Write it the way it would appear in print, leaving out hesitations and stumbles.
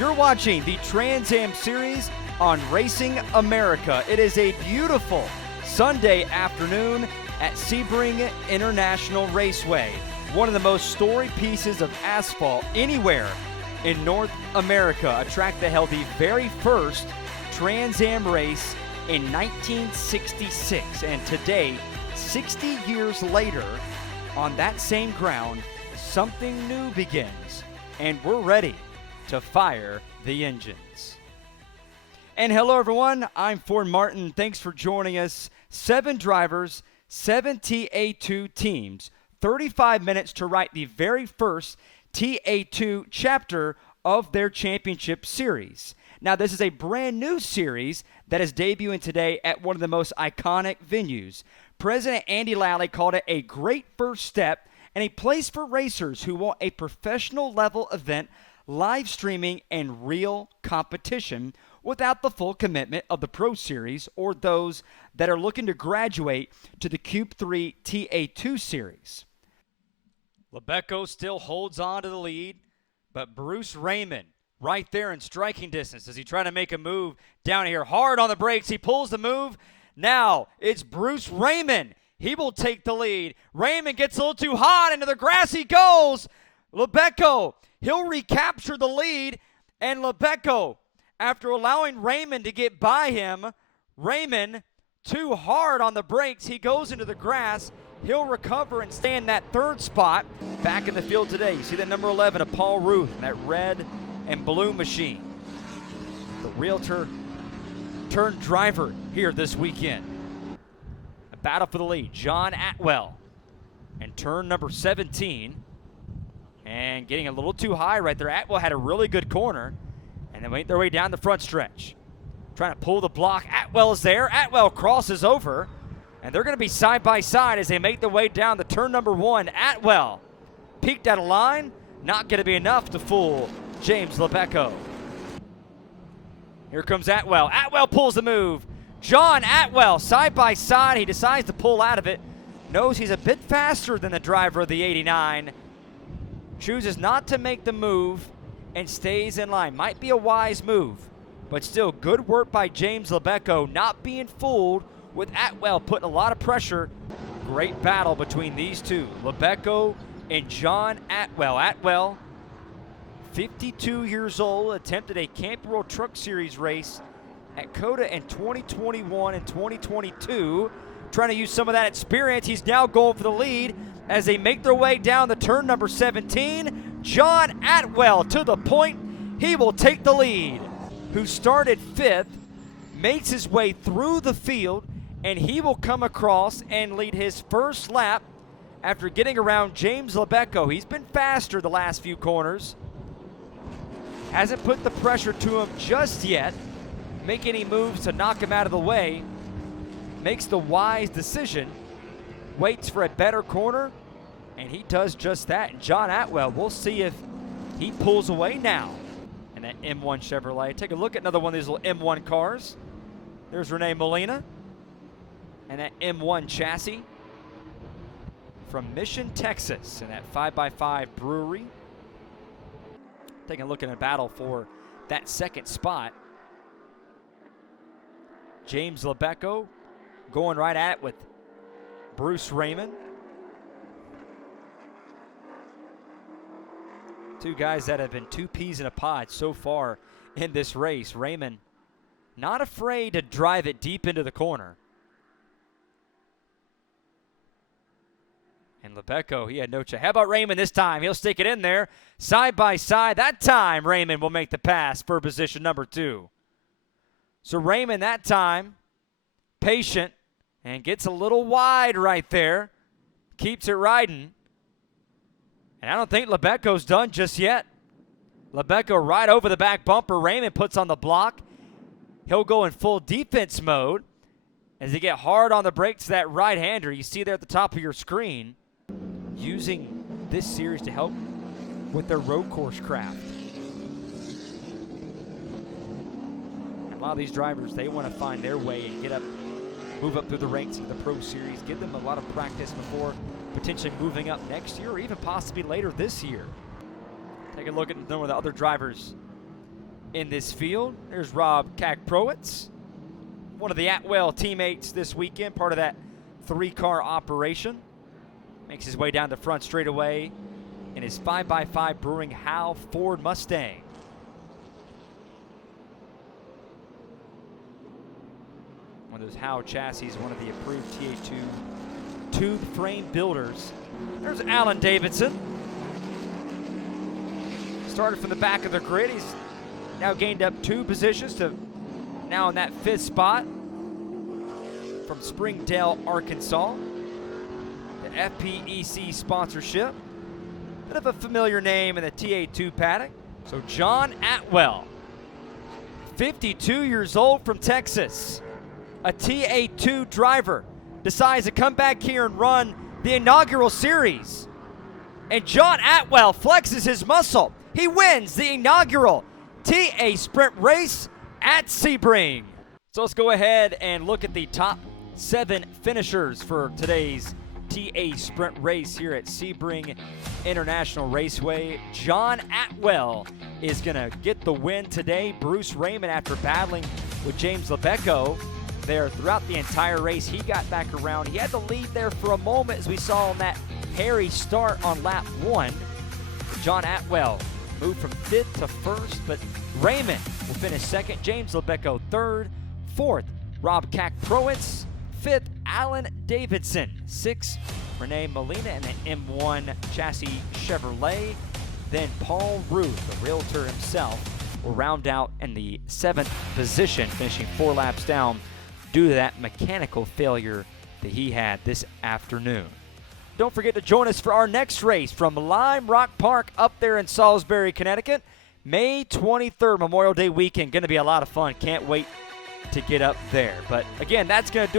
You're watching the Trans Am Series on Racing America. It is a beautiful Sunday afternoon at Sebring International Raceway, one of the most storied pieces of asphalt anywhere in North America, a track that held the very first Trans Am race in 1966. And today, 60 years later, on that same ground, something new begins, and we're ready to fire the engines. And hello everyone, I'm Ford Martin. Thanks for joining us. 7 drivers, 7 TA2 teams, 35 minutes to write the very first TA2 chapter of their championship series. Now, this is a brand new series that is debuting today at one of the most iconic venues. President Andy Lally called it a great first step and a place for racers who want a professional level event, live streaming, and real competition without the full commitment of the Pro Series or those that are looking to graduate to the Cube 3 TA2 series. Lebeco still holds on to the lead, but Bruce Raymond right there in striking distance as he trying to make a move down here. Hard on the brakes. He pulls the move. Now it's Bruce Raymond. He will take the lead. Raymond gets a little too hot. Into the grass he goes. Lebeco, he'll recapture the lead. And Lebeco, after allowing Raymond to get by him, Raymond too hard on the brakes. He goes into the grass. He'll recover and stay in that third spot. Back in the field today, you see that number 11 of Paul Ruth in that red and blue machine. The realtor turned driver here this weekend. A battle for the lead. John Atwell in turn number 17. And getting a little too high right there. Atwell had a really good corner. And they made their way down the front stretch. Trying to pull the block. Atwell is there. Atwell crosses over. And they're going to be side by side as they make their way down the turn number 1. Atwell peeked out of line. Not going to be enough to fool James Lebeco. Here comes Atwell. Atwell pulls the move. John Atwell side by side. He decides to pull out of it. Knows he's a bit faster than the driver of the 89. Chooses not to make the move and stays in line. Might be a wise move, but still good work by James Lebeco, not being fooled with Atwell putting a lot of pressure. Great battle between these two, Lebeco and John Atwell. Atwell, 52 years old, attempted a Camping World Truck Series race at COTA in 2021 and 2022. Trying to use some of that experience. He's now going for the lead as they make their way down the turn number 17. John Atwell to the point. He will take the lead. Who started 5th, makes his way through the field, and he will come across and lead his first lap after getting around James Lebeco. He's been faster the last few corners. Hasn't put the pressure to him just yet. Make any moves to knock him out of the way. Makes the wise decision. Waits for a better corner, and he does just that. And John Atwell, we'll see if he pulls away now. And that M1 Chevrolet. Take a look at another one of these little M1 cars. There's Renee Molina. And that M1 chassis from Mission, Texas, and that 5x5 brewery. Taking a look at a battle for that second spot. James Lebeco going right at it with Bruce Raymond. Two guys that have been 2 peas in a pod so far in this race. Raymond not afraid to drive it deep into the corner. And Lebeco, he had no chance. How about Raymond this time? He'll stick it in there. Side by side. That time, Raymond will make the pass for position number 2. So Raymond that time, patient, and gets a little wide right there. Keeps it riding. And I don't think Lebeco's done just yet. Lebeco right over the back bumper. Raymond puts on the block. He'll go in full defense mode as they get hard on the brakes to that right-hander. You see there at the top of your screen, using this series to help with their road course craft. And a lot of these drivers, they want to find their way and get up, move up through the ranks of the Pro Series, give them a lot of practice before potentially moving up next year or even possibly later this year. Take a look at some of the other drivers in this field. There's Rob Kakprowitz, one of the Atwell teammates this weekend, part of that 3-car operation. Makes his way down the front straightaway in his 5x5 Brewing Howe Ford Mustang. One of those Howe chassis, one of the approved TA2 tube frame builders. There's Alan Davidson. Started from the back of the grid. He's now gained up 2 positions to now in that 5th spot from Springdale, Arkansas. The FPEC sponsorship. Bit of a familiar name in the TA2 paddock. So John Atwell, 52 years old from Texas. A TA2 driver decides to come back here and run the inaugural series. And John Atwell flexes his muscle. He wins the inaugural TA Sprint race at Sebring. So let's go ahead and look at the top 7 finishers for today's TA Sprint race here at Sebring International Raceway. John Atwell is going to get the win today. Bruce Raymond, after battling with James Lebecco there throughout the entire race, he got back around. He had the lead there for a moment, as we saw on that hairy start on lap 1. John Atwell moved from 5th to 1st, but Raymond will finish 2nd. James Lebecco 3rd. 4th, Rob Kakprowitz. 5th, Alan Davidson. 6th, Renee Molina and an M1 chassis Chevrolet. Then Paul Ruth, the realtor himself, will round out in the 7th position, finishing 4 laps down due to that mechanical failure that he had this afternoon. Don't forget to join us for our next race from Lime Rock Park up there in Salisbury, Connecticut. May 23rd, Memorial Day weekend. Going to be a lot of fun. Can't wait to get up there. But again, that's going to do it.